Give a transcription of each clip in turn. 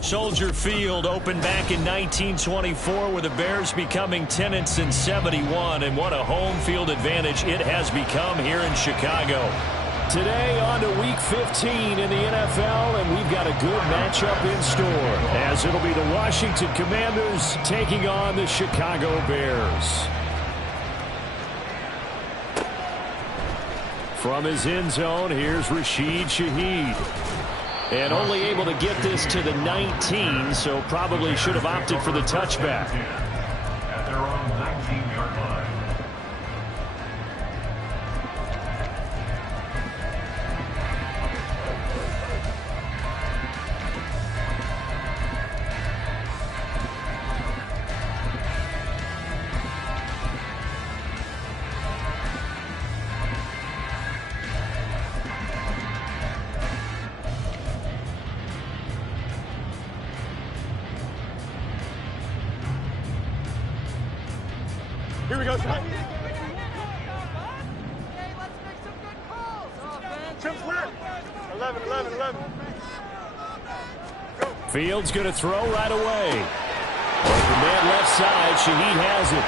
Soldier Field opened back in 1924 with the Bears becoming tenants in 71, and what a home field advantage it has become here in Chicago. Today on to Week 15 in the NFL, and we've got a good matchup in store, as it'll be the Washington Commanders taking on the Chicago Bears. From his end zone, here's Rashid Shaheed. And only able to get this to the 19, so probably should have opted for the touchback. At their own 19-yard line. Here we go, Ty. Okay, let's make some good calls. Offense. Chip split. 11. Fields going to throw right away. Open man left side. Shaheed has it.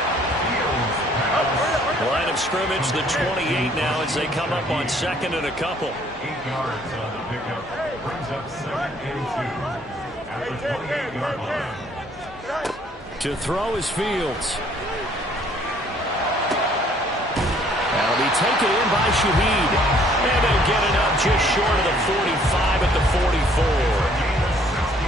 Line of scrimmage, the 28 now as they come up on second and a couple. 8 yards on the pickup. Brings up 2nd and 2. At the 28-yard line. To throw is Fields. That'll be taken in by Shaheed. And they get it up just short of the 45 at the 44.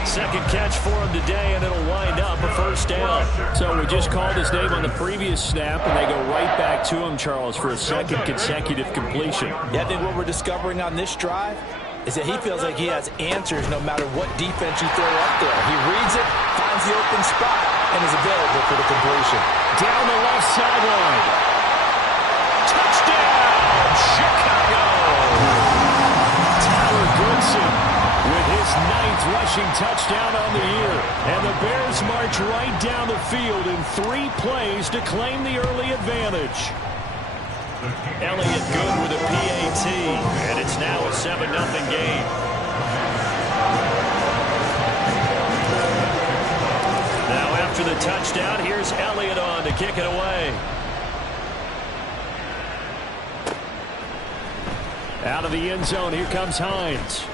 Second catch for him today, and it'll wind up a first down. So we just called his name on the previous snap, and they go right back to him, Charles, for a second consecutive completion. Yeah, I think what we're discovering on this drive is that he feels like he has answers no matter what defense you throw up there. He reads it, finds the open spot, and is available for the completion. Down the left sideline. Touchdown, Chicago! Tyler Goodson with his 9th rushing touchdown on the year. And the Bears march right down the field in 3 plays to claim the early advantage. Elliott good with a PAT, and it's now a 7-0 game. Now after the touchdown, here's Elliott on to kick it away. Out of the end zone, here comes Hines.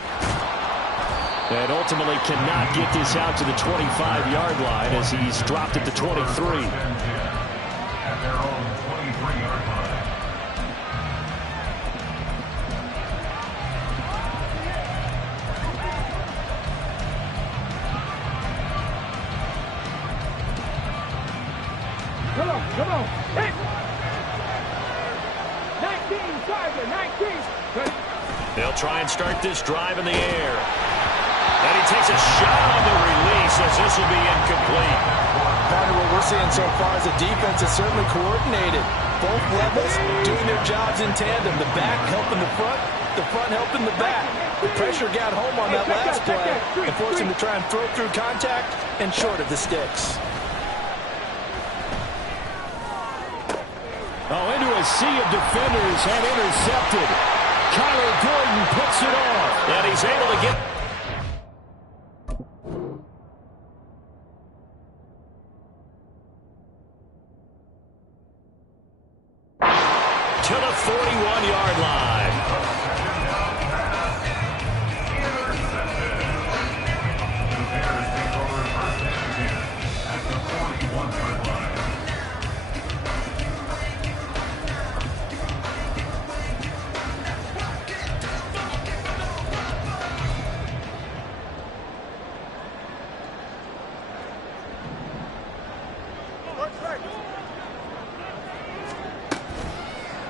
And ultimately cannot get this out to the 25-yard line as he's dropped at the 23. At their own 23-yard line. Come on. Hit. 19, Tiger, 19. They'll try and start this drive in the air. And he takes a shot on the release as this will be incomplete. Part of what we're seeing so far is the defense is certainly coordinated. Both levels doing their jobs in tandem. The back helping the front helping the back. The pressure got home on that last play and forced him to try and throw through contact and short of the sticks. Oh, into a sea of defenders and intercepted. Kyler Gordon picks it off. And he's able to get... to the 41-yard line.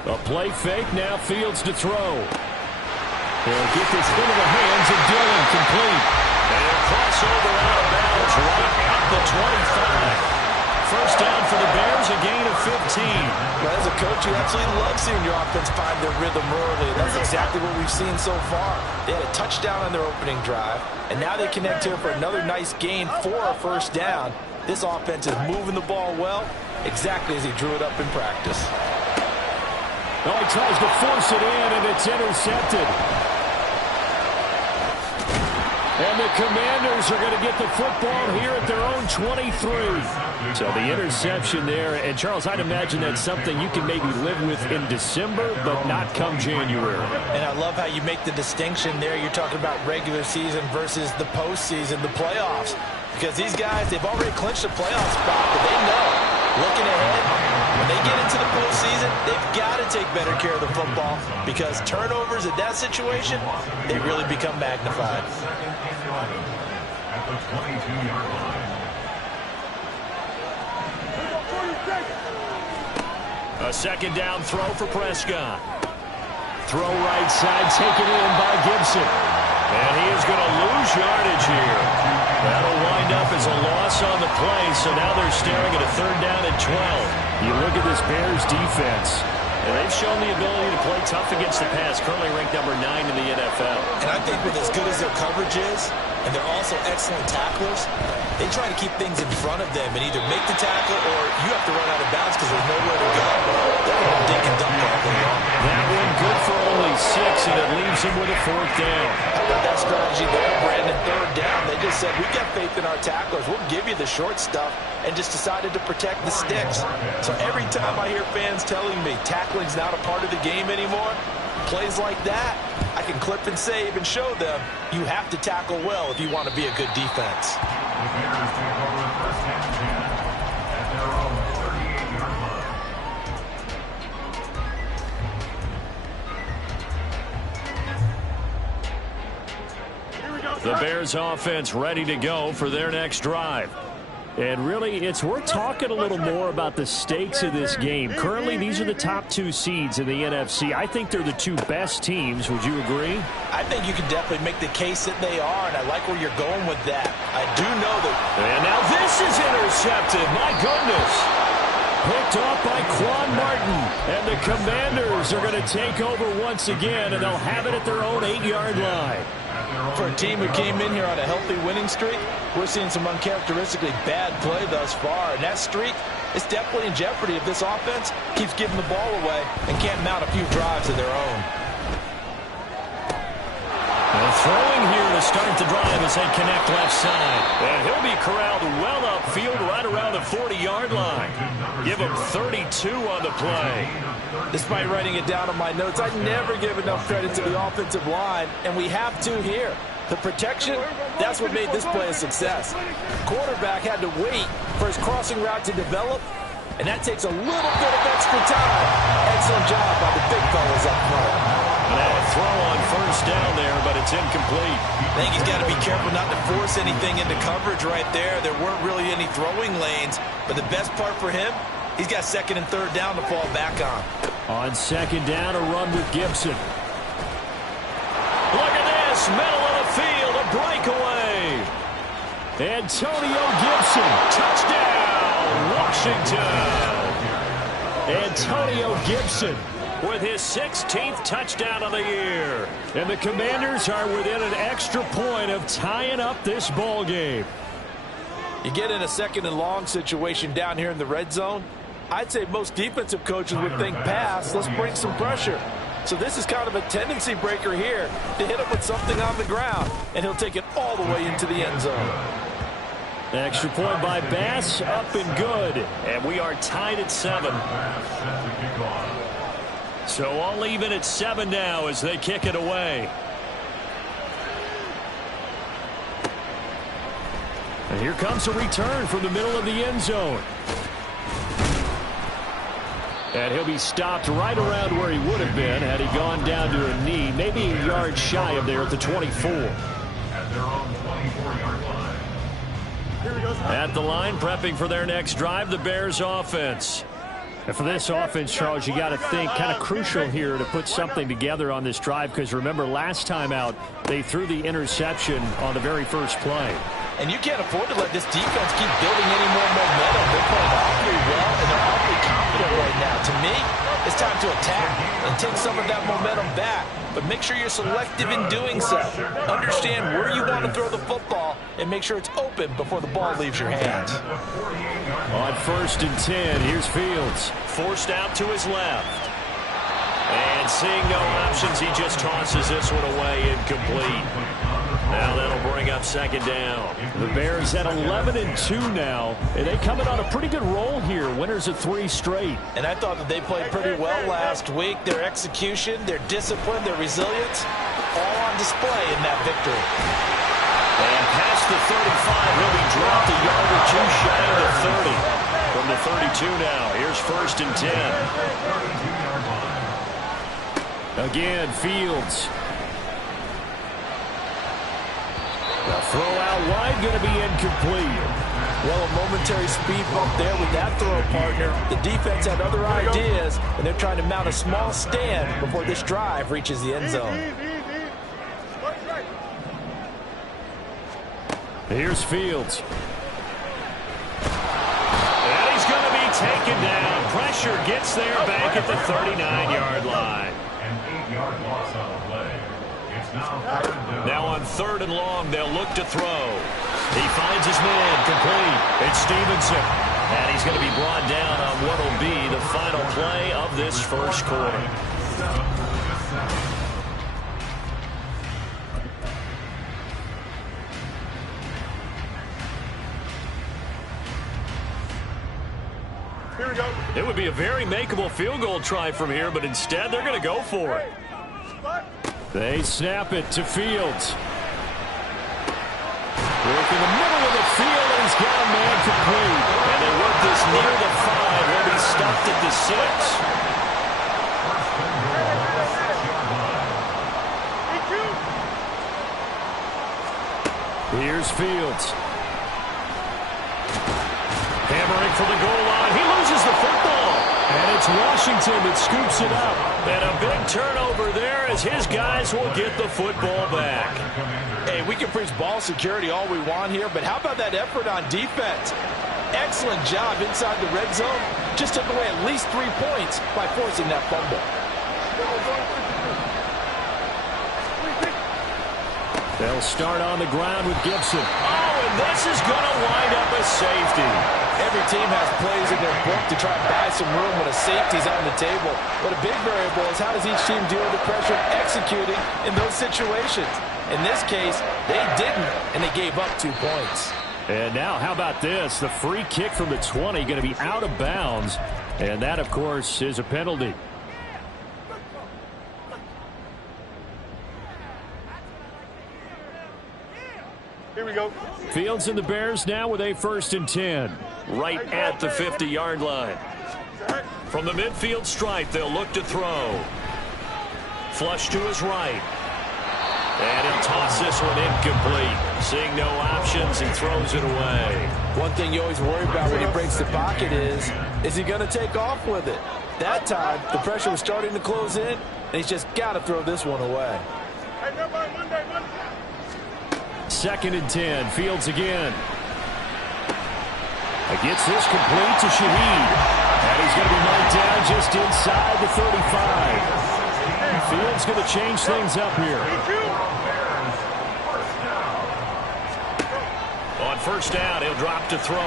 A play fake, now Fields to throw. He'll get this into the hands of Dillon, complete. And he'll cross over out of bounds right at the 25. First down for the Bears, a gain of 15. Well, as a coach, you absolutely love seeing your offense find their rhythm early. That's exactly what we've seen so far. They had a touchdown on their opening drive, and now they connect here for another nice gain for a first down. This offense is moving the ball well, exactly as he drew it up in practice. Oh, he tries to force it in, and it's intercepted. And the Commanders are going to get the football here at their own 23. So the interception there. And, Charles, I'd imagine that's something you can maybe live with in December, but not come January. And I love how you make the distinction there. You're talking about regular season versus the postseason, the playoffs. Because these guys, they've already clinched a playoff spot, but they know, looking ahead, when they get into the postseason, they've got to take better care of the football because turnovers in that situation, they really become magnified. At the 22-yard line. A second down throw for Prescott. Throw right side, taken in by Gibson. And he is going to lose yardage here. That'll wind up as a loss on the play, so now they're staring at a third down and 12. You look at this Bears defense, and they've shown the ability to play tough against the pass, currently ranked number 9 in the NFL. And I think with as good as their coverage is, and they're also excellent tacklers, they try to keep things in front of them and either make the tackle or you have to run out of bounds because there's nowhere to go. They're going to dink and dunk all day long. That one good for only 6, and it leaves him with a fourth down. How about that strategy there, Brandon? Third down. They just said, we got faith in our tacklers. We'll give you the short stuff, and just decided to protect the sticks. So every time I hear fans telling me tackling's not a part of the game anymore, plays like that, I can clip and save and show them you have to tackle well if you want to be a good defense. The Bears take over first and 10 at their own 38-yard line. The Bears offense ready to go for their next drive. And really, it's worth talking a little more about the stakes of this game. Currently, these are the top 2 seeds in the NFC. I think they're the 2 best teams. Would you agree? I think you can definitely make the case that they are, and I like where you're going with that. I do know that. And now this is intercepted. My goodness. Picked off by Quan Martin. And the Commanders are going to take over once again, and they'll have it at their own 8-yard line. For a team who came in here on a healthy winning streak, we're seeing some uncharacteristically bad play thus far. And that streak is definitely in jeopardy if this offense keeps giving the ball away and can't mount a few drives of their own. And throwing here to start the drive as they connect left side. And he'll be corralled well upfield right around the 40-yard line. Give him 32 on the play. Despite writing it down on my notes, I never give enough credit to the offensive line, and we have to here. The protection, that's what made this play a success. Quarterback had to wait for his crossing route to develop, and that takes a little bit of extra time. Excellent job by the big fellas up front. Now a throw on first down there, but it's incomplete. I think he's got to be careful not to force anything into coverage right there. There weren't really any throwing lanes, but the best part for him, he's got second and third down to fall back on. On second down, a run with Gibson. Look at this, middle of the field, a breakaway. Antonio Gibson, touchdown, Washington. Antonio Gibson with his 16th touchdown of the year. And the Commanders are within an extra point of tying up this ball game. You get in a second and long situation down here in the red zone, I'd say most defensive coaches would think pass, let's bring some pressure. So this is kind of a tendency breaker here to hit him with something on the ground, and he'll take it all the way into the end zone. Extra point by Bass, up and good. And we are tied at 7. So all even at 7 now as they kick it away. And here comes a return from the middle of the end zone. And he'll be stopped right around where he would have been had he gone down to a knee, maybe a yard shy of there at the 24. At their own 24-yard line. At the line, prepping for their next drive, the Bears offense. And for this offense, Charles, you got to think kind of crucial here to put something together on this drive because remember last time out they threw the interception on the very first play. And you can't afford to let this defense keep building any more momentum. They're playing awfully well, and they're awfully confident right now. To me, it's time to attack and take some of that momentum back. But make sure you're selective in doing so. Understand where you want to throw the football and make sure it's open before the ball leaves your hands. On 1st and 10, here's Fields. Forced out to his left. And seeing no options, he just tosses this one away incomplete. Now that'll bring up second down. The Bears at 11-2 now. And they come in on a pretty good roll here. Winners of 3 straight. And I thought that they played pretty well last week. Their execution, their discipline, their resilience, all on display in that victory. And past the 35, he'll be dropped a yard or 2 shy of the 30. From the 32 now, here's 1st and 10. Again, Fields. The throw out wide going to be incomplete. Well, a momentary speed bump there with that throw partner. The defense had other ideas, and they're trying to mount a small stand before this drive reaches the end zone. Here's Fields. And he's going to be taken down. Pressure gets there back at the 39-yard line. An 8-yard loss on the play. It's now 3rd and down. Now on 3rd and long, they'll look to throw. He finds his man, complete. It's Stevenson. And he's going to be brought down on what will be the final play of this first quarter. Here we go. It would be a very makeable field goal try from here, but instead they're going to go for it. They snap it to Fields. Work in the middle of the field, and he's got a man complete. And they work this near the 5. He'll be stuffed at the 6. Here's Fields. Hammering for the goal line. He loses the football. And it's Washington that scoops it up. And a big turnover there as his guys will get the football back. Hey, we can preach ball security all we want here, but how about that effort on defense? Excellent job inside the red zone. Just took away at least 3 points by forcing that fumble. They'll start on the ground with Gibson. Oh, and this is going to wind up a safety. Every team has plays in their book to try and buy some room when a safety's on the table. But a big variable is how does each team deal with the pressure of executing in those situations. In this case, they didn't, and they gave up 2 points. And now, how about this? The free kick from the 20 going to be out of bounds. And that, of course, is a penalty. Here we go. Fields and the Bears now with a 1st and 10. Right at the 50-yard line. From the midfield stripe, they'll look to throw. Flush to his right. And he'll toss this one incomplete. Seeing no options, he throws it away. One thing you always worry about when he breaks the pocket is he going to take off with it? That time, the pressure was starting to close in, and he's just got to throw this one away. Hey, Monday. 2nd and 10. Fields again. Gets this complete to Shaheed. And he's going to be marked down just inside the 35. Fields going to change things up here. On 1st down, he'll drop to throw.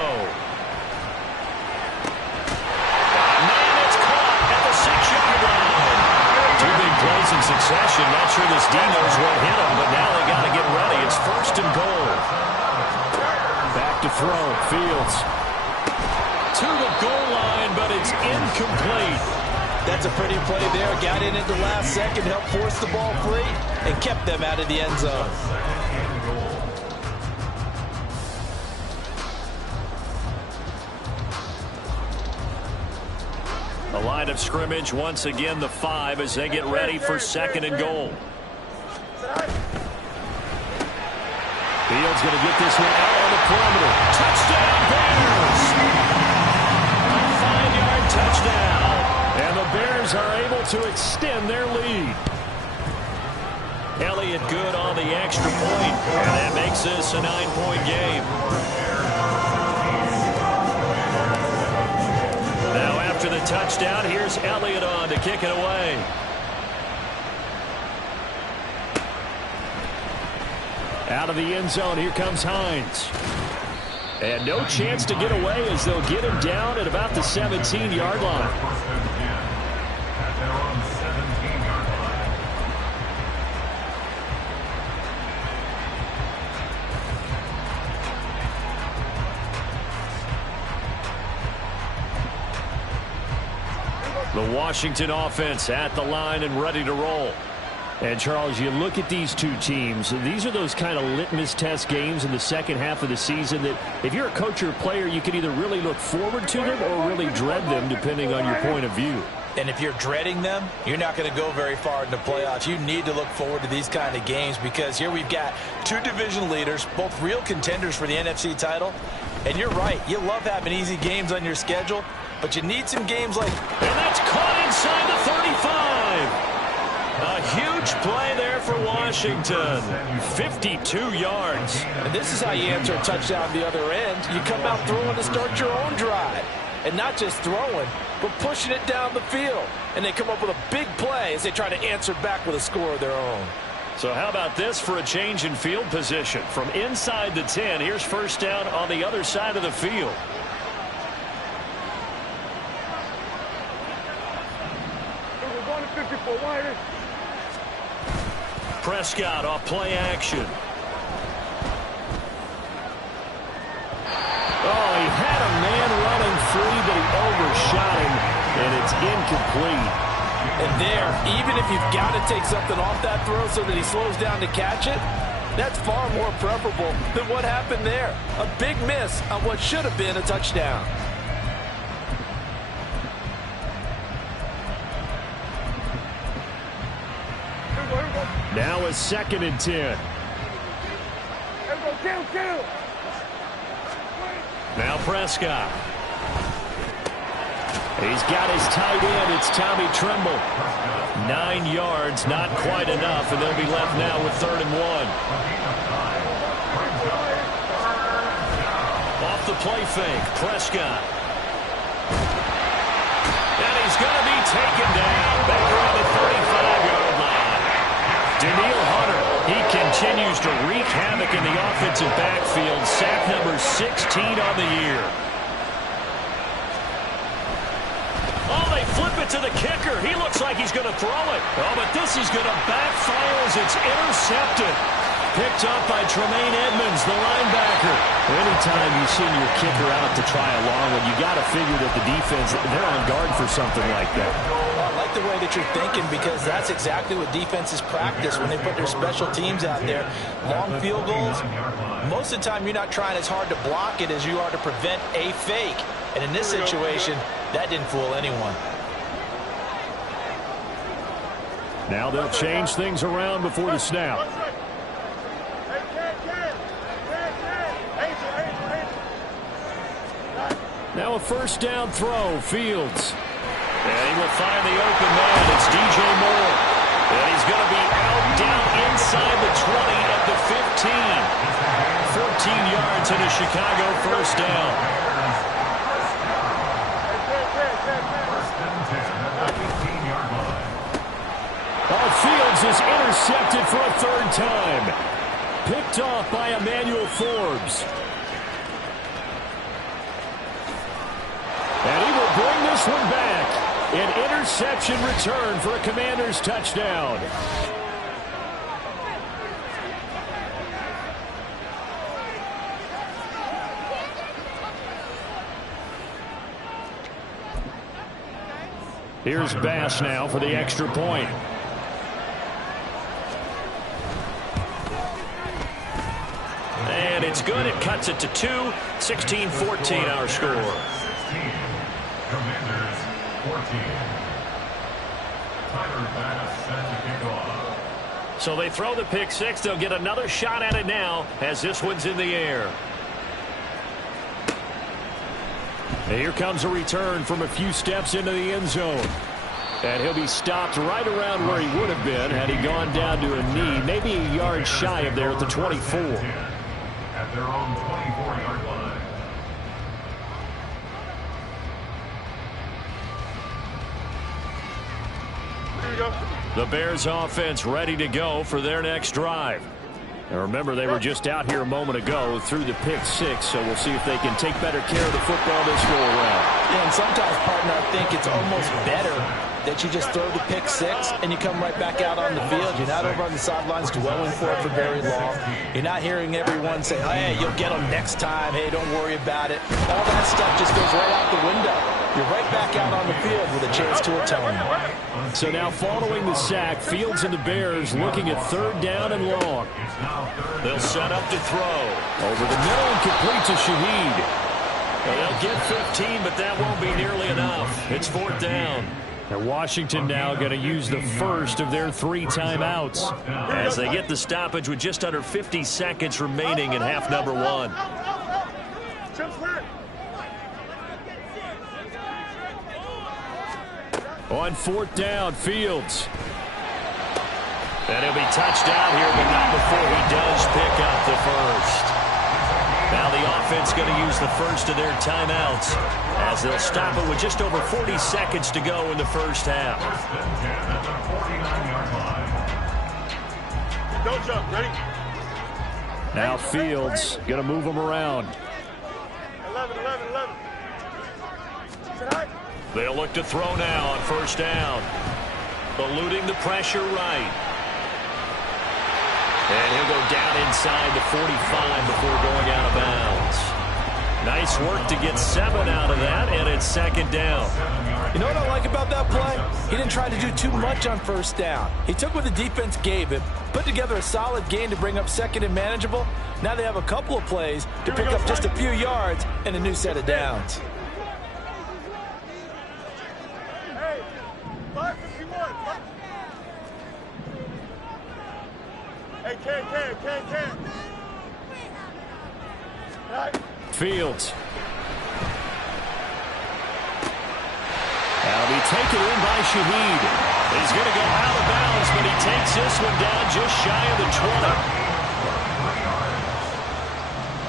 Man, it's caught at the 6-yard line. 2 big plays in succession. Not sure this D knows what hit him, but now they got to get ready. It's 1st and goal. Back to throw. Fields to the goal line, but it's incomplete. That's a pretty play there. Got in at the last second, helped force the ball free, and kept them out of the end zone. The line of scrimmage, once again, the 5 as they get ready for 2nd and goal. Fields going to get this one out on the perimeter. Touchdown, Bears! A 5-yard touchdown. And the Bears are able to extend their lead. Elliott good on the extra point. And that makes this a 9-point game. Now after the touchdown, here's Elliott on to kick it away. Out of the end zone, here comes Hines. And no chance to get away as they'll get him down at about the 17-yard line. The Washington offense at the line and ready to roll. And, Charles, you look at these two teams, these are those kind of litmus test games in the second half of the season that if you're a coach or a player, you can either really look forward to them or really dread them depending on your point of view. And if you're dreading them, you're not going to go very far in the playoffs. You need to look forward to these kind of games because here we've got two division leaders, both real contenders for the NFC title. And you're right, you love having easy games on your schedule, but you need some games like... And that's caught inside the 35. A huge play there for Washington. 52 yards. And this is how you answer a touchdown the other end. You come out throwing to start your own drive. And not just throwing, but pushing it down the field. And they come up with a big play as they try to answer back with a score of their own. So how about this for a change in field position? From inside the 10, here's first down on the other side of the field. We're going to 54 wider. Prescott off play action. Oh, he had a man running free, but he overshot him, and it's incomplete. And there, even if you've got to take something off that throw so that he slows down to catch it, that's far more preferable than what happened there. A big miss on what should have been a touchdown. Now a 2nd and 10. Kill. Now Prescott. He's got his tight end. It's Tommy Tremble. 9 yards, not quite enough, and they'll be left now with 3rd and 1. Off the play fake, Prescott. And he's going to be taken down back around the 35-yard line. Daniil Hunter, he continues to wreak havoc in the offensive backfield. Sack number 16 on the year. Oh, they flip it to the kicker. He looks like he's going to throw it. Oh, but this is going to backfire as it's intercepted. Picked up by Tremaine Edmonds, the linebacker. Anytime you send your kicker out to try a long one, you got to figure that the defense, they're on guard for something like that. I like the way that you're thinking because that's exactly what defenses practice when they put their special teams out there. Long field goals, most of the time you're not trying as hard to block it as you are to prevent a fake. And in this situation, that didn't fool anyone. Now they'll change things around before the snap. Now a first down throw, Fields. And he will find the open man. It's DJ Moore. And he's going to be out down inside the 20 at the 15. 14 yards and a Chicago first down. Fields is intercepted for a 3rd time. Picked off by Emmanuel Forbes. And he will bring this one back. An interception return for a Commanders touchdown. Here's Bass now for the extra point. And it's good. It cuts it to 2. 16-14 our score. 16. Commanders 14. Tyler Bass set to kick off. So they throw the pick six. They'll get another shot at it now as this one's in the air. And here comes a return from a few steps into the end zone. And he'll be stopped right around where he would have been had he gone down to a knee, maybe a yard shy of there at the 24. At their own 24-yard line. Here we go. The Bears offense ready to go for their next drive. And remember, they were just out here a moment ago through the pick six, so we'll see if they can take better care of the football this go around. Yeah, and sometimes, partner, I think it's almost better that you just throw the pick six and you come right back out on the field. You're not over on the sidelines dwelling for it for very long. You're not hearing everyone say, hey, you'll get them next time. Hey, don't worry about it. All that stuff just goes right out the window. You're right back out on the field with a chance to atone. So now following the sack, Fields and the Bears looking at third down and long. They'll set up to throw. Over the middle and complete to Shaheed. They'll get 15, but that won't be nearly enough. It's fourth down. Now Washington now going to use the first of their 3 timeouts as they get the stoppage with just under 50 seconds remaining in half number 1. On fourth down, Fields. And he'll be touched down here, but not before he does pick up the first. Now the offense going to use the first of their timeouts as they'll stop it with just over 40 seconds to go in the first half. Don't jump. Ready? Now Fields going to move them around. 11. They'll look to throw now on first down. Eluding the pressure right. And he'll go down inside the 45 before going out of bounds. Nice work to get 7 out of that, and it's second down. You know what I like about that play? He didn't try to do too much on first down. He took what the defense gave him, put together a solid gain to bring up second and manageable. Now they have a couple of plays to pick up just a few yards and a new set of downs. Hey, 551. Hey, can. Right. Fields. That'll be taken in by Shaheed. He's going to go out of bounds, but he takes this one down just shy of the 20.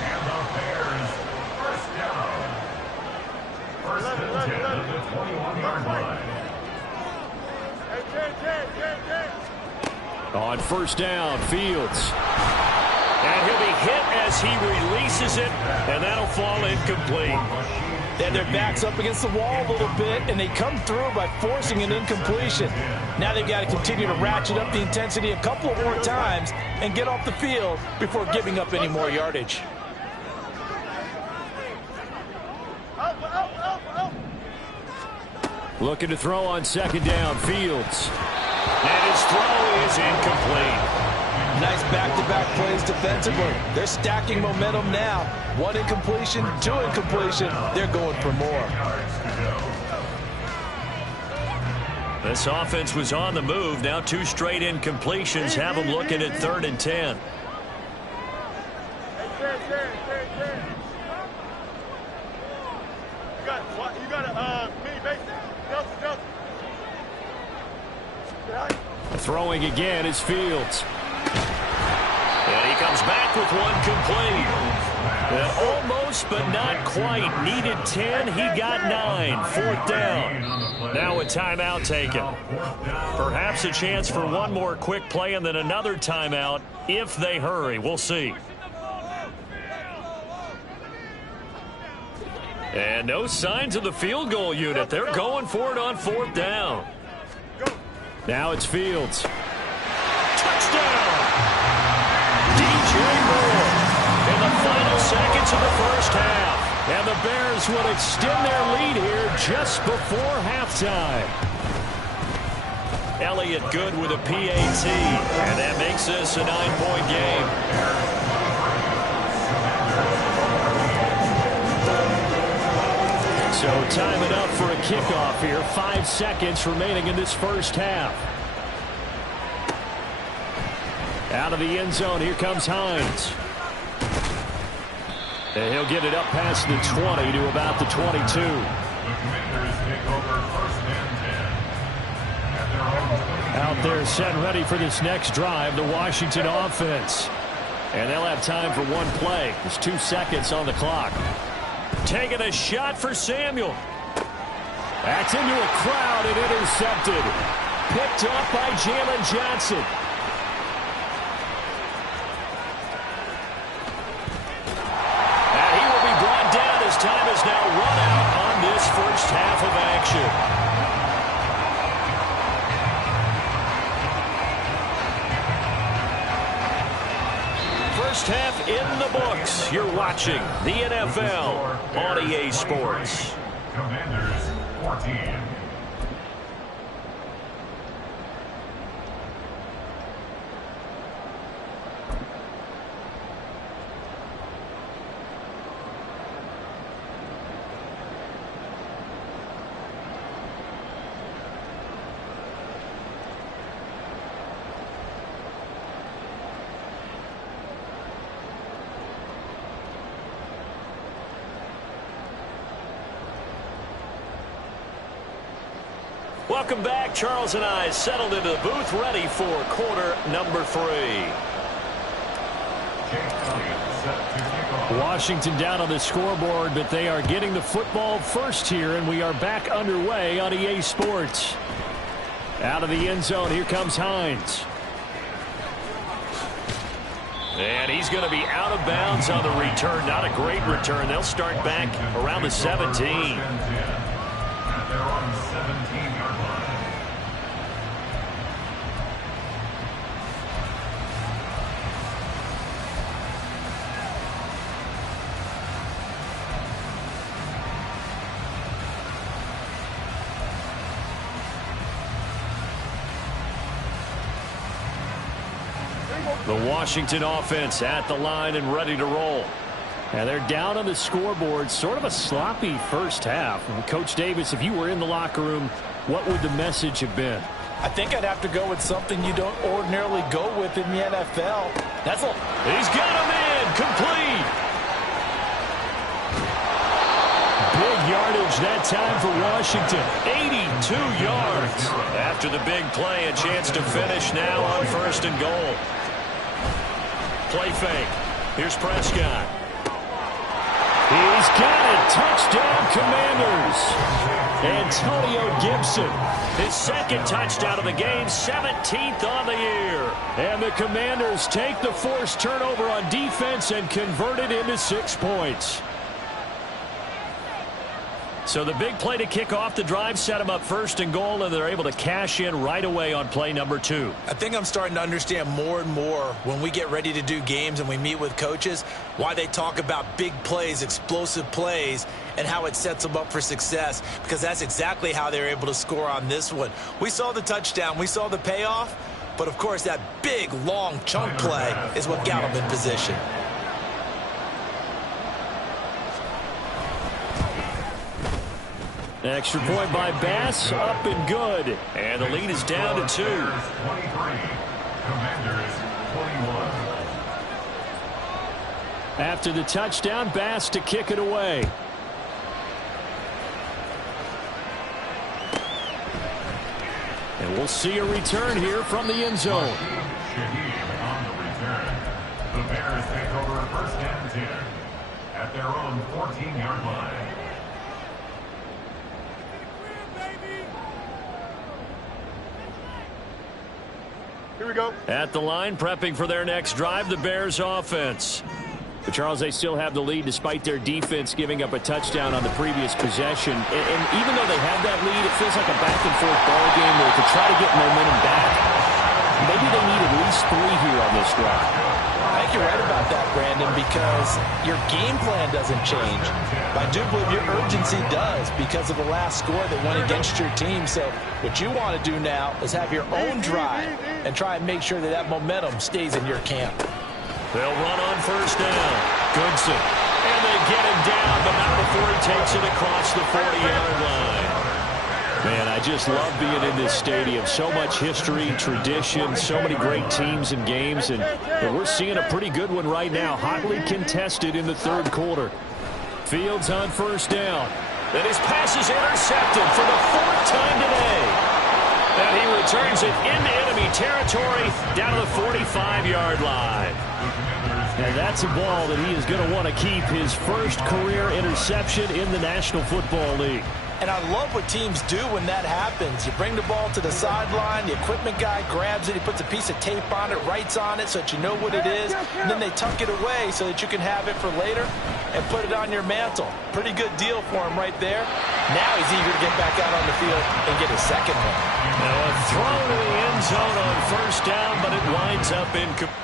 And the Bears first down. First and 10 at the 21-yard line. Hey, can. On first down, Fields. And he'll be hit as he releases it, and that'll fall incomplete. And their back's up against the wall a little bit, and they come through by forcing an incompletion. Now they've got to continue to ratchet up the intensity a couple of more times and get off the field before giving up any more yardage. Looking to throw on second down, Fields. And his throw is incomplete. Nice back-to-back plays defensively. They're stacking momentum now. 1 incompletion, 2 incompletion. They're going for more. This offense was on the move. Now 2 straight incompletions have them looking at third and 10. You got a mini base. Delta. Throwing again is Fields. And he comes back with one complete. And almost, but not quite. Needed 10. He got 9. Fourth down. Now a timeout taken. Perhaps a chance for one more quick play and then another timeout if they hurry. We'll see. And no signs of the field goal unit. They're going for it on fourth down. Now it's Fields. Touchdown! DJ Moore in the final seconds of the first half. And the Bears will extend their lead here just before halftime. Elliott good with a PAT. And that makes this a 9-point game. So time it up for a kickoff here. 5 seconds remaining in this first half. Out of the end zone, here comes Hines. And he'll get it up past the 20 to about the 22. The Commanders take over first and 10. Out there set and ready for this next drive, the Washington offense. And they'll have time for one play. There's 2 seconds on the clock. Taking a shot for Samuel. That's into a crowd and intercepted. Picked up by Jalen Johnson. And he will be brought down as time is now run out on this first half of action. First half in the books. You're watching the NFL on EA Sports. Commanders 14. Welcome back. Charles and I settled into the booth, ready for quarter number 3. Washington down on the scoreboard, but they are getting the football first here, and we are back underway on EA Sports. Out of the end zone, here comes Hines. And he's going to be out of bounds on the return. Not a great return. They'll start back around the 17. They're on 17-yard line. The Washington offense at the line and ready to roll. And they're down on the scoreboard. Sort of a sloppy first half. And Coach Davis, if you were in the locker room, what would the message have been? I think I'd have to go with something you don't ordinarily go with in the NFL. He's got him in. Complete. Big yardage that time for Washington. 82 yards. After the big play, a chance to finish now on 1st and goal. Play fake. Here's Prescott. He's got it. Touchdown, Commanders. Antonio Gibson. His second touchdown of the game, 17th on the year. And the Commanders take the forced turnover on defense and convert it into 6 points. So the big play to kick off the drive set them up 1st and goal, and they're able to cash in right away on play number 2. I think I'm starting to understand more and more when we get ready to do games and we meet with coaches why they talk about big plays, explosive plays, and how it sets them up for success, because that's exactly how they're able to score on this one. We saw the touchdown. We saw the payoff. But, of course, that big, long chunk play is what got them in position. Extra point by Bass, up and good. And the lead is down to 2. Commanders 21. After the touchdown, Bass to kick it away. And we'll see a return here from the end zone. Shaheed on the return. The Bears take over 1st and 10 at their own 14-yard line. Here we go. At the line, prepping for their next drive, the Bears offense. But Charles, they still have the lead despite their defense giving up a touchdown on the previous possession. And even though they have that lead, it feels like a back-and-forth ball game where to try to get momentum back, maybe they need at least 3 here on this drive. I think you're right about that, Brandon, because your game plan doesn't change. But I do believe your urgency does because of the last score that went against your team. So what you want to do now is have your own drive and try and make sure that that momentum stays in your camp. They'll run on 1st down. Goodson. And they get him down, but not before he takes it across the 40-yard line. Man, I just love being in this stadium. So much history, tradition, so many great teams and games, and we're seeing a pretty good one right now. Hotly contested in the 3rd quarter. Fields on 1st down. Then his pass is intercepted for the 4th time today. And he returns it into enemy territory down to the 45-yard line. And that's a ball that he is going to want to keep, his first career interception in the National Football League. And I love what teams do when that happens. You bring the ball to the sideline, the equipment guy grabs it, he puts a piece of tape on it, writes on it so that you know what it is, and then they tuck it away so that you can have it for later and put it on your mantle. Pretty good deal for him right there. Now he's eager to get back out on the field and get his second one. Now a throw to the end zone on 1st down, but it winds up incomplete.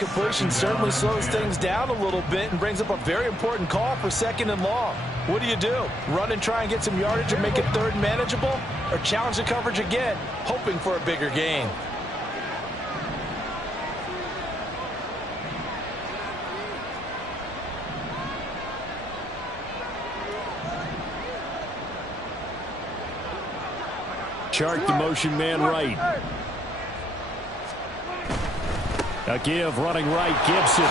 incompletion certainly slows things down a little bit and brings up a very important call for 2nd and long. What do? Run and try and get some yardage and make it 3rd manageable? Or challenge the coverage again, hoping for a bigger gain? Chart the motion man right. A give running right, Gibson.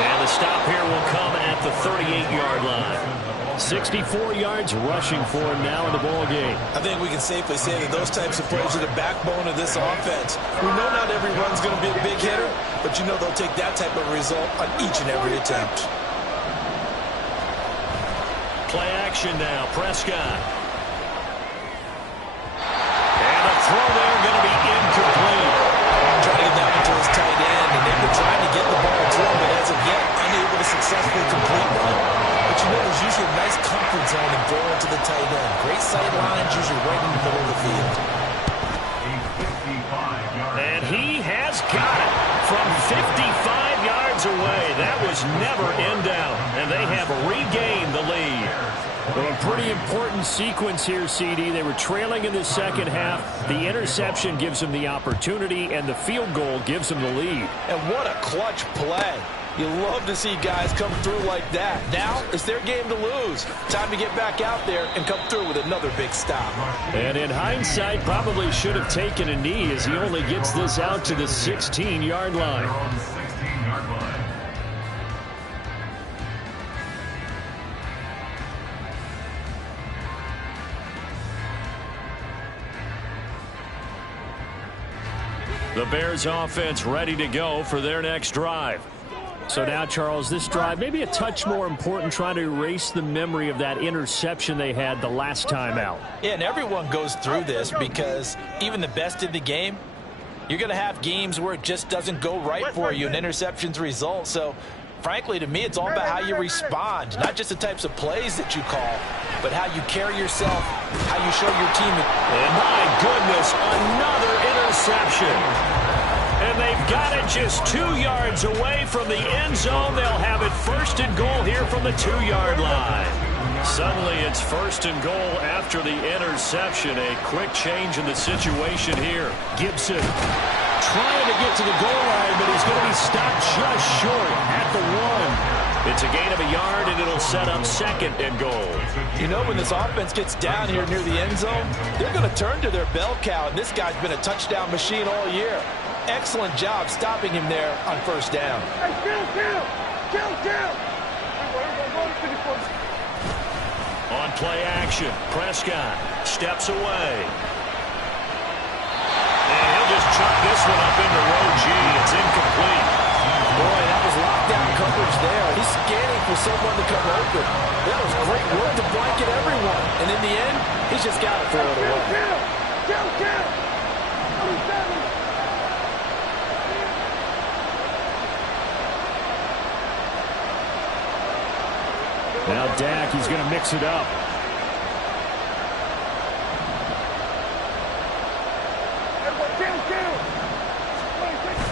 And the stop here will come at the 38-yard line. 64 yards rushing for him now in the ball game. I think we can safely say that those types of plays are the backbone of this offense. We know not every run's going to be a big hitter, but you know they'll take that type of result on each and every attempt. Play action now, Prescott. And a throw there going to be incomplete. Trying to get that one to his tight end, and they've been trying to get the ball to him, but as of yet, unable to successfully complete one. But you know, there's usually a nice comfort zone in throwing to the tight end. Great sight lines, usually right in the middle of the field. And he has got it from 55 yards away. That was never in doubt, and they have regained the lead. Well, a pretty important sequence here, CD. They were trailing in the second half. The interception gives them the opportunity, and the field goal gives them the lead. And what a clutch play. You love to see guys come through like that. Now it's their game to lose. Time to get back out there and come through with another big stop. And in hindsight, probably should have taken a knee as he only gets this out to the 16-yard line. The Bears offense ready to go for their next drive. So now, Charles, this drive maybe a touch more important, trying to erase the memory of that interception they had the last time out. Yeah, and everyone goes through this because even the best in the game, you're going to have games where it just doesn't go right for you and interceptions result. So, frankly, to me, it's all about how you respond, not just the types of plays that you call, but how you carry yourself, how you show your team. And my goodness, another interception. And they've got it just 2 yards away from the end zone. They'll have it 1st and goal here from the 2-yard line. Suddenly it's 1st and goal after the interception. A quick change in the situation here. Gibson trying to get to the goal line, but he's going to be stopped just short at the 1. It's a gain of a yard, and it'll set up 2nd and goal. You know, when this offense gets down here near the end zone, they're going to turn to their bell cow, and this guy's been a touchdown machine all year. Excellent job stopping him there on 1st down. Hey, kill! On play action, Prescott steps away. And he'll just chuck this one up into row G. It's incomplete. Boy, that was lockdown coverage there. He's scanning for someone to come open. That was great work to blanket everyone. And in the end, he's just got to throw it away. Kill! Now Dak, he's going to mix it up.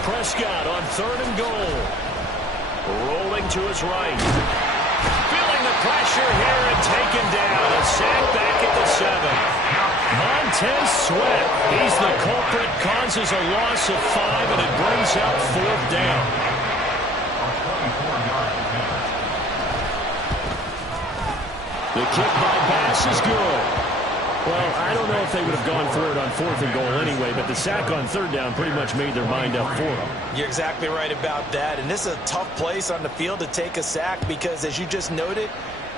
Prescott on 3rd and goal. Rolling to his right. Feeling the pressure here and taken down. A sack back at the 7. Montez Sweat. He's the culprit. Causes a loss of 5, and it brings up 4th down. The kick by Bass is good. Well, I don't know if they would have gone for it on 4th and goal anyway, but the sack on 3rd down pretty much made their mind up for them. You're exactly right about that, and this is a tough place on the field to take a sack because, as you just noted,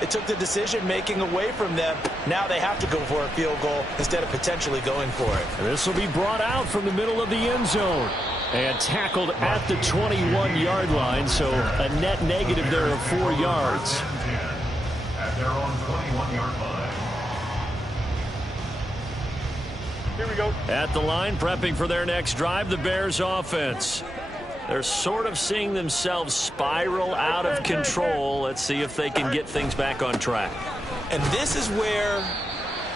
it took the decision-making away from them. Now they have to go for a field goal instead of potentially going for it. This will be brought out from the middle of the end zone and tackled at the 21-yard line, so a net negative there of 4 yards. At their own 21-yard line. Here we go. At the line, prepping for their next drive, the Bears offense. They're sort of seeing themselves spiral out of control. Let's see if they can get things back on track. And this is where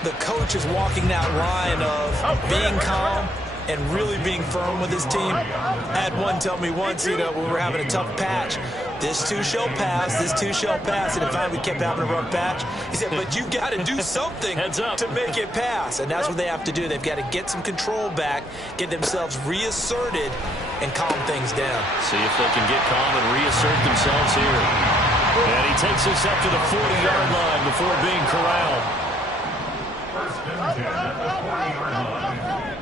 the coach is walking that line of being calm and really being firm with his team. I had one tell me once, when we were having a tough patch, this too shall pass, this too shall pass, and if finally we kept having a rough patch, he said, but you got to do something to make it pass, and that's what they have to do. They've got to get some control back, get themselves reasserted, and calm things down. See if they can get calm and reassert themselves here. And he takes us up to the 40-yard line before being corralled. First and 10 at the 40-yard line.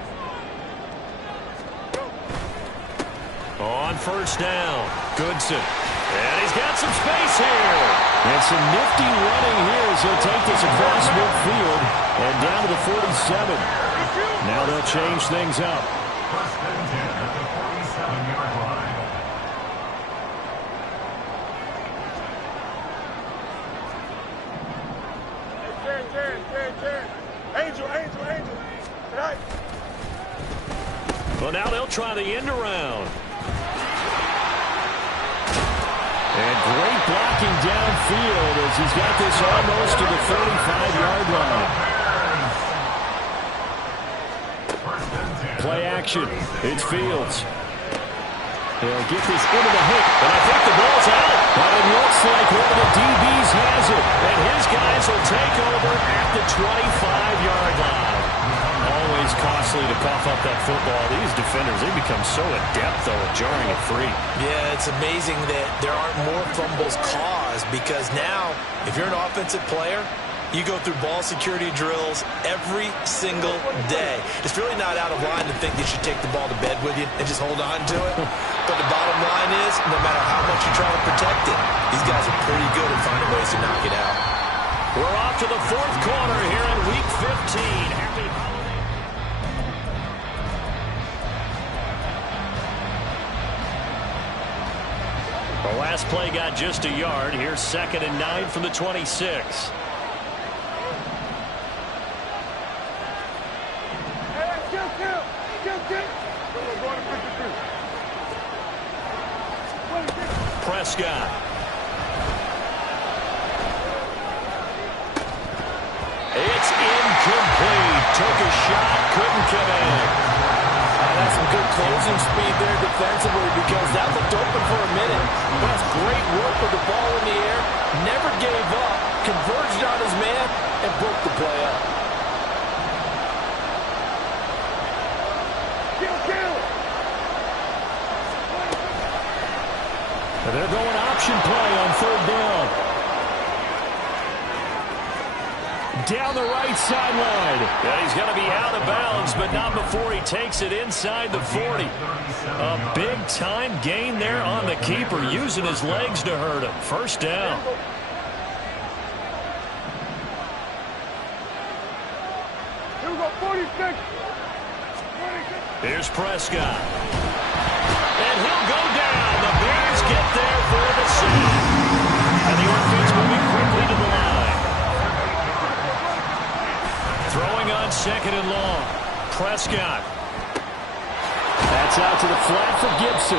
On first down, Goodson. And he's got some space here. And some nifty running here as he'll take this across midfield and down to the 47. Now they'll change things up. First and 10 at the 47-yard line. Angel. Tonight. Well, now they'll try the end around. And great blocking downfield as he's got this almost to the 35-yard line. Play action. It's Fields. He'll get this into the hook, and I think the ball's out. But it looks like one of the DBs has it, and his guys will take over at the 25-yard line. Always costly to cough up that football. These defenders, they become so adept, though, at jarring it free. Yeah, it's amazing that there aren't more fumbles caused because now, if you're an offensive player, you go through ball security drills every single day. It's really not out of line to think you should take the ball to bed with you and just hold on to it. But the bottom line is, no matter how much you try to protect it, these guys are pretty good at finding ways to knock it out. We're off to the fourth quarter here in Week 15. Happy holidays. The last play got just a yard. Here's 2nd and 9 from the 26. Prescott. It's incomplete. Took a shot, couldn't connect. That's some good closing speed there defensively because that looked open for a minute. But that's great work with the ball in the air. Never gave up. Converged on his man and broke the play up. They're going option play on 3rd down. Down the right sideline. And he's going to be out of bounds, but not before he takes it inside the 40. A big-time gain there on the keeper, using his legs to hurt him. First down. Here we go, 46. Here's Prescott. And he'll go down. The Bears get there for the sack. And the offense moving quickly to the line. Throwing on 2nd and long. Prescott. That's out to the flat for Gibson.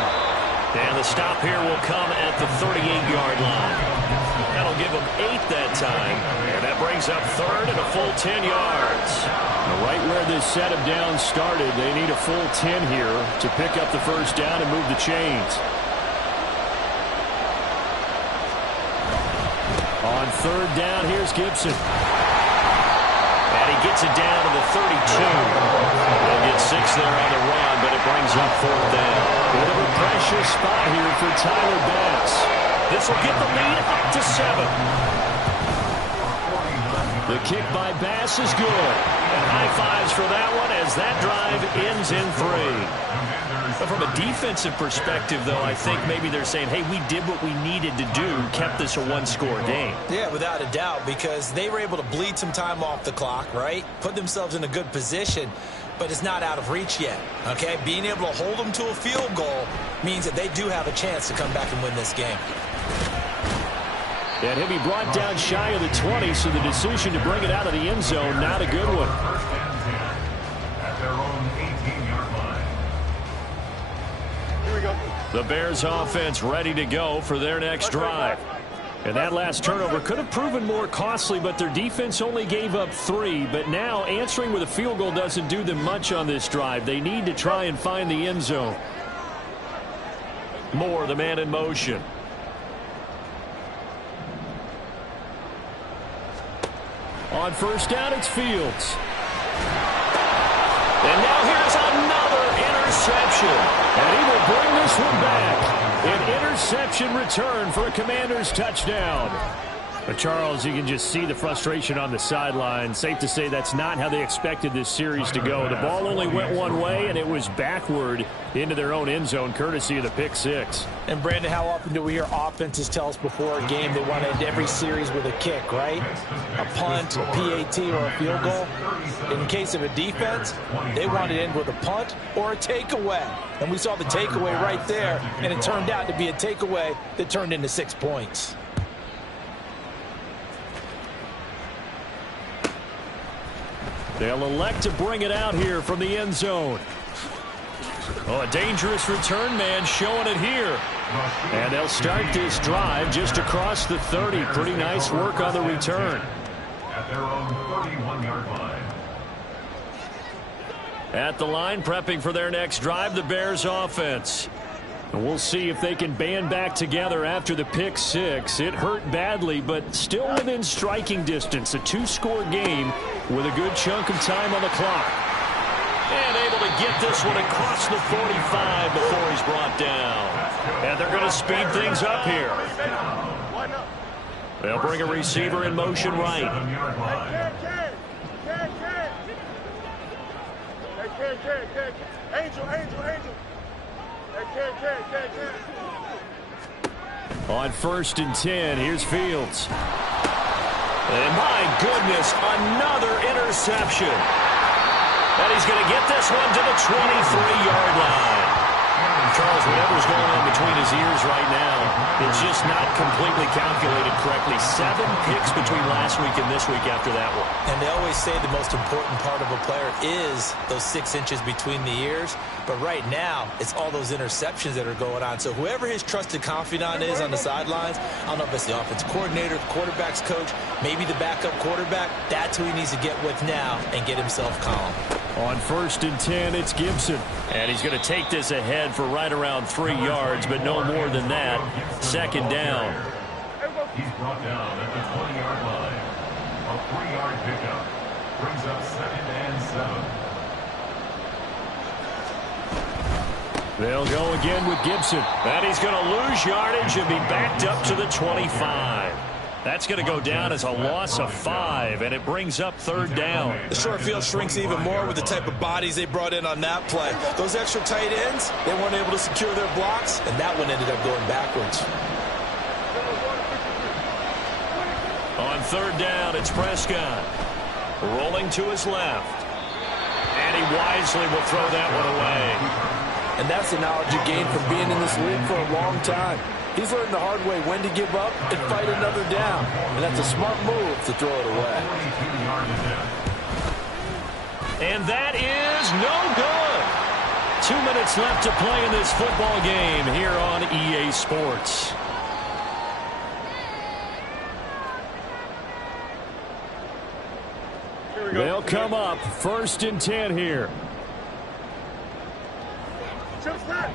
And the stop here will come at the 38-yard line. That'll give them 8 that time. And that brings up 3rd and a full 10 yards. Right where this set of downs started, they need a full 10 here to pick up the first down and move the chains. On 3rd down, here's Gibson. And he gets it down to the 32. They'll get 6 there on the run, but it brings up 4th down. Bit of a precious spot here for Tyler Bass. This will get the lead up to 7. The kick by Bass is good. And high fives for that one as that drive ends in 3. But from a defensive perspective, though, I think maybe they're saying, hey, we did what we needed to do, kept this a one-score game. Yeah, without a doubt, because they were able to bleed some time off the clock, right? Put themselves in a good position, but it's not out of reach yet, okay? Being able to hold them to a field goal means that they do have a chance to come back and win this game. And he'll be brought down shy of the 20, so the decision to bring it out of the end zone, not a good one. First and 10 at their own 18-yard line. Here we go. The Bears offense ready to go for their next drive. And that last turnover could have proven more costly, but their defense only gave up 3. But now answering with a field goal doesn't do them much on this drive. They need to try and find the end zone. Moore, the man in motion. On first down, it's Fields. And now here's another interception. And he will bring this one back. An interception return for a Commanders touchdown. But Charles, you can just see the frustration on the sideline. Safe to say that's not how they expected this series to go. The ball only went one way, and it was backward into their own end zone, courtesy of the pick six. And, Brandon, how often do we hear offenses tell us before a game they want to end every series with a kick, right? A punt, a PAT, or a field goal. In case of a defense, they want to end with a punt or a takeaway. And we saw the takeaway right there, and it turned out to be a takeaway that turned into 6 points. They'll elect to bring it out here from the end zone. Oh, a dangerous return man showing it here. And they'll start this drive just across the 30. Pretty nice work on the return. At their own 31-yard line. At the line, prepping for their next drive, the Bears offense. And we'll see if they can band back together after the pick six. It hurt badly, but still within striking distance. A 2-score game with a good chunk of time on the clock. And able to get this one across the 45 before he's brought down. And they're going to speed things up here. They'll bring a receiver in motion right. Angel. On 1st and 10, here's Fields. And my goodness, another interception. And he's going to get this one to the 23-yard line. Charles, whatever's going on between his ears right now, it's just not completely calculated correctly. 7 picks between last week and this week after that one. And they always say the most important part of a player is those 6 inches between the ears. But right now, it's all those interceptions that are going on. So whoever his trusted confidant is on the sidelines, I don't know if it's the offense coordinator, the quarterback's coach, maybe the backup quarterback, that's who he needs to get with now and get himself calm. On 1st and 10, it's Gibson. And he's going to take this ahead for right around 3 yards, but no more than that. 2nd down. He's brought down at the 20-yard line. A 3-yard pickup brings up 2nd and 7. They'll go again with Gibson. And he's going to lose yardage and be backed up to the 25. That's going to go down as a loss of 5, and it brings up 3rd down. The short field shrinks even more with the type of bodies they brought in on that play. Those extra tight ends, they weren't able to secure their blocks, and that one ended up going backwards. On 3rd down, it's Prescott. Rolling to his left. And he wisely will throw that one away. And that's the knowledge you gain from being in this league for a long time. He's learned the hard way when to give up and fight another down. And that's a smart move to throw it away. And that is no good. 2 minutes left to play in this football game here on EA Sports. They'll come up 1st and 10 here. Jump slide.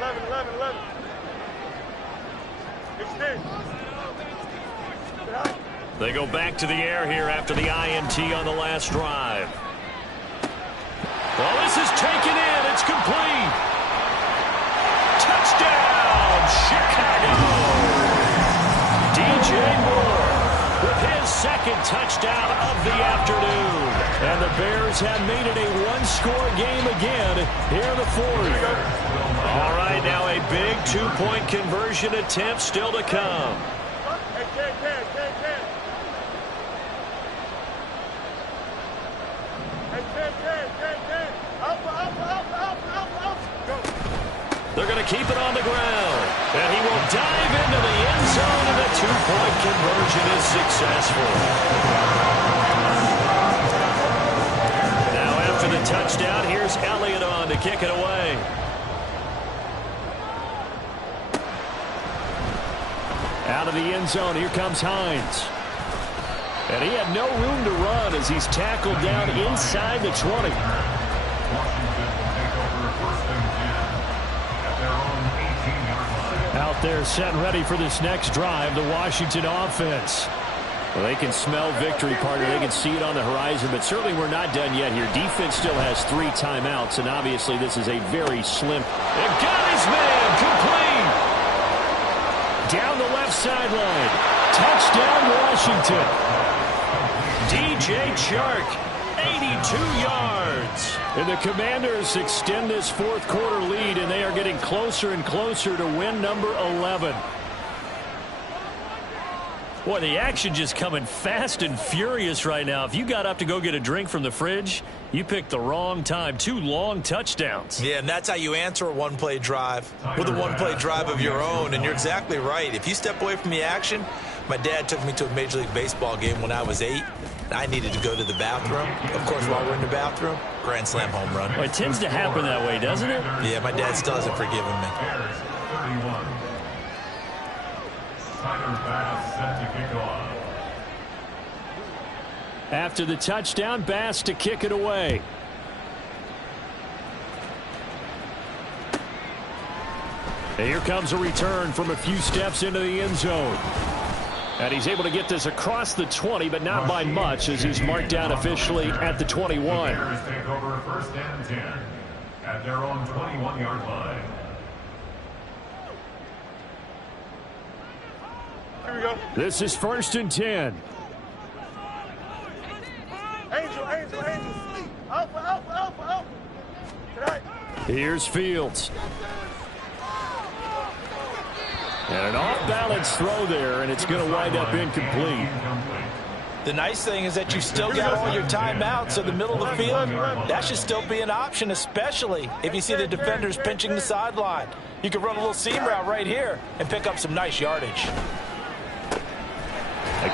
11. Extend. They go back to the air here after the INT on the last drive. Well, this is taken in. It's complete. Touchdown, Chicago. DJ Moore with his 2nd touchdown of the afternoon. And the Bears have made it a 1-score game again here in the 4th. All right, now a big 2-point conversion attempt still to come. They're going to keep it on the ground. And he will dive into the end zone, and the 2-point conversion is successful. Now after the touchdown, here's Elliott on to kick it away. Out of the end zone, here comes Hines. And he had no room to run as he's tackled down inside the 20. Washington will take over first and 10 at their own 18-yard line. Out there set and ready for this next drive, the Washington offense. Well, they can smell victory, partner. They can see it on the horizon, but certainly we're not done yet here. Defense still has 3 timeouts, and obviously this is a very slim. They've got his man complete. Down the left sideline. Touchdown, Washington. DJ Chark, 82 yards. And the Commanders extend this fourth quarter lead, and they are getting closer and closer to win number 11. Boy, the action just coming fast and furious right now. If you got up to go get a drink from the fridge, you picked the wrong time. 2 long touchdowns. Yeah, and that's how you answer a one-play drive with a one-play drive of your own. And you're exactly right. If you step away from the action, my dad took me to a Major League Baseball game when I was 8. And I needed to go to the bathroom. Of course, while we're in the bathroom, grand slam home run. Well, it tends to happen that way, doesn't it? Yeah, my dad still hasn't forgiven me. Bears 31. Tyler Bass set to kick off. After the touchdown, Bass to kick it away. And here comes a return from a few steps into the end zone. And he's able to get this across the 20, but not by much, as he's marked down officially at the 21. The Bears take over first and 10 at their own 21-yard line. Here we go. This is first and 10. Angel. Alpha. Tonight. Here's Fields. And an off-balance throw there, and it's going to wind up incomplete. The nice thing is that you still got all your timeouts, so the middle of the field, that should still be an option, especially if you see the defenders pinching the sideline. You can run a little seam route right here and pick up some nice yardage.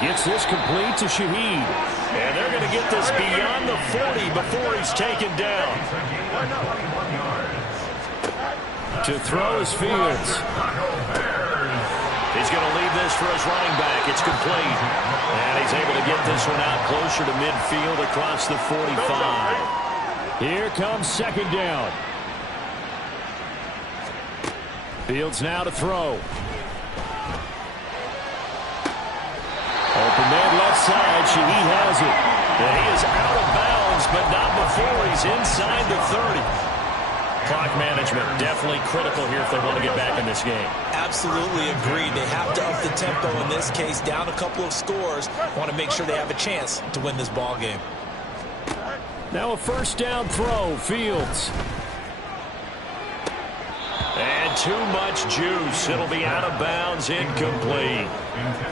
Gets this complete to Shaheed. And they're going to get this beyond the 40 before he's taken down. To throw is Fields. He's going to leave this for his running back. It's complete. And he's able to get this one out closer to midfield across the 45. Here comes second down. Fields now to throw. Open man left side. Shaheed has it. And he is out of bounds, but not before he's inside the 30. Clock management definitely critical here if they want to get back in this game. Absolutely agreed. They have to up the tempo in this case, down a couple of scores. Want to make sure they have a chance to win this ball game. Now a first down throw. Fields. And too much juice. It'll be out of bounds, incomplete.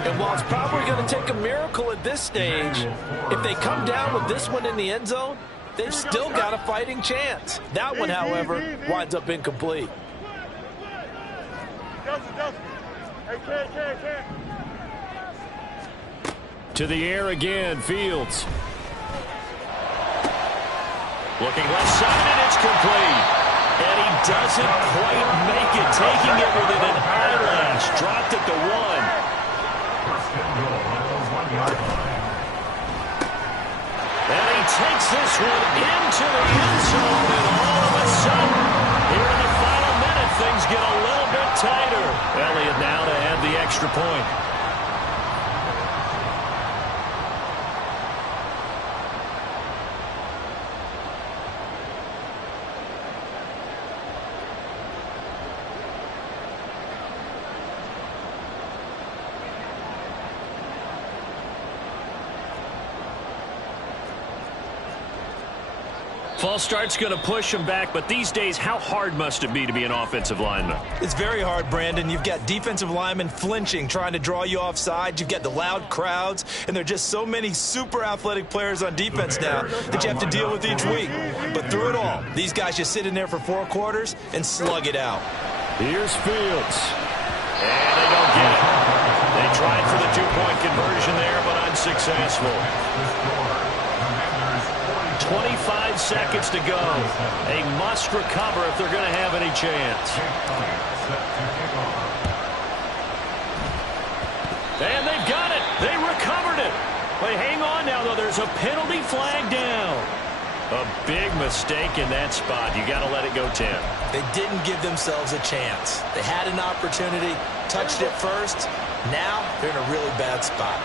And while it's probably going to take a miracle at this stage, if they come down with this one in the end zone, they've still got a fighting chance. That one, however, winds up incomplete. To the air again, Fields. Looking left side, and it's complete. And he doesn't quite make it, taking it within an eyelash. Dropped it to 1. First and goal at the 1-yard line. And he takes this one into the end zone, and all of a sudden, here in the final minute, things get a little bit tighter. Elliott now to add the extra point. False start's going to push him back, but these days, how hard must it be to be an offensive lineman? It's very hard, Brandon. You've got defensive linemen flinching, trying to draw you offside. You've got the loud crowds, and there are just so many super athletic players on defense now that you have to deal with each week. But through it all, these guys just sit in there for 4 quarters and slug it out. Here's Fields. And they don't get it. They tried for the 2-point conversion there, but unsuccessful. 25 seconds to go. They must recover if they're going to have any chance. And they've got it. They recovered it. But hang on now, though. There's a penalty flag down. A big mistake in that spot. You got to let it go 10. They didn't give themselves a chance. They had an opportunity, touched it first. Now they're in a really bad spot.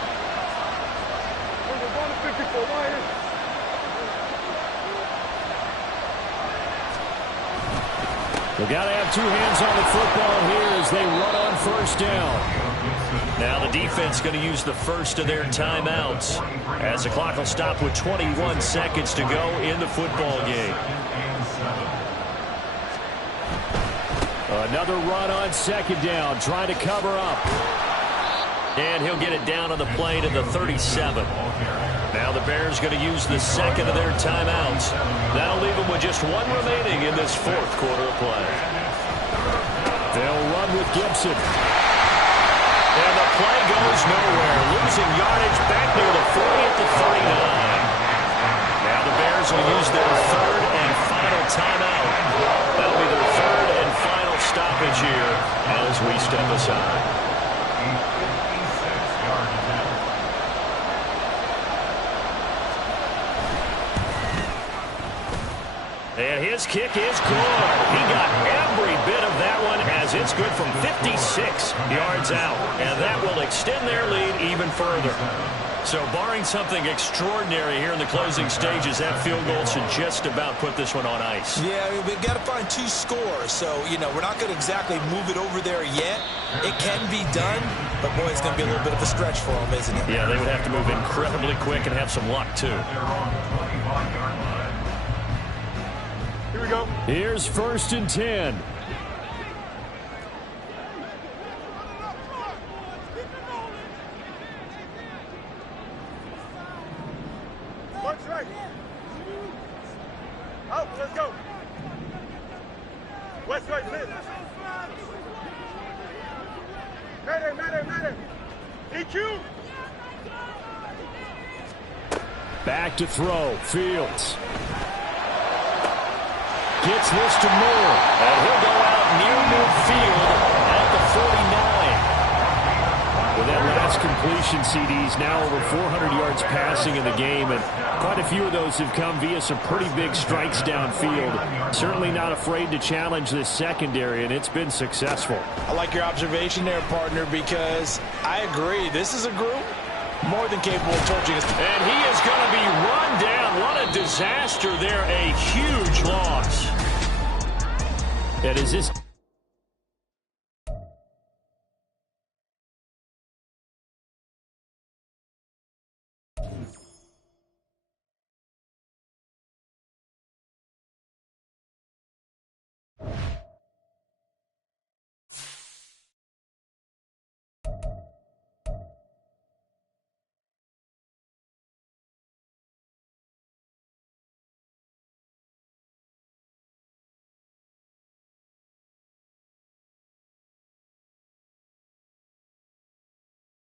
They've got to have two hands on the football here as they run on first down. Now the defense going to use the first of their timeouts as the clock will stop with 21 seconds to go in the football game. Another run on second down, trying to cover up. And he'll get it down on the play to the 37. Now the Bears going to use the second of their timeouts. That'll leave them with just one remaining in this fourth quarter of play. They'll run with Gibson. And the play goes nowhere. Losing yardage back near the 40 at the 39. Now the Bears will use their third and final timeout. That'll be their third and final stoppage here as we step aside. And his kick is good. He got every bit of that one as it's good from 56 yards out. And that will extend their lead even further. So barring something extraordinary here in the closing stages, that field goal should just about put this one on ice. Yeah, we've got to find two scores. So, we're not going to exactly move it over there yet. It can be done, but, boy, it's going to be a little bit of a stretch for them, isn't it? Yeah, they would have to move incredibly quick and have some luck, too. Here we go. Here's 1st and 10. March right. Out, let's go. West right, mid. Matter. EQ. Back to throw. Fields. Gets this to Moore. And he'll go out near midfield at the 49. With that last completion, CDs now over 400 yards passing in the game, and quite a few of those have come via some pretty big strikes downfield. Certainly not afraid to challenge this secondary, and it's been successful. I like your observation there, partner, because I agree. This is a group more than capable of torching us. And he is going to be run down. What a disaster there. A huge loss. And is this...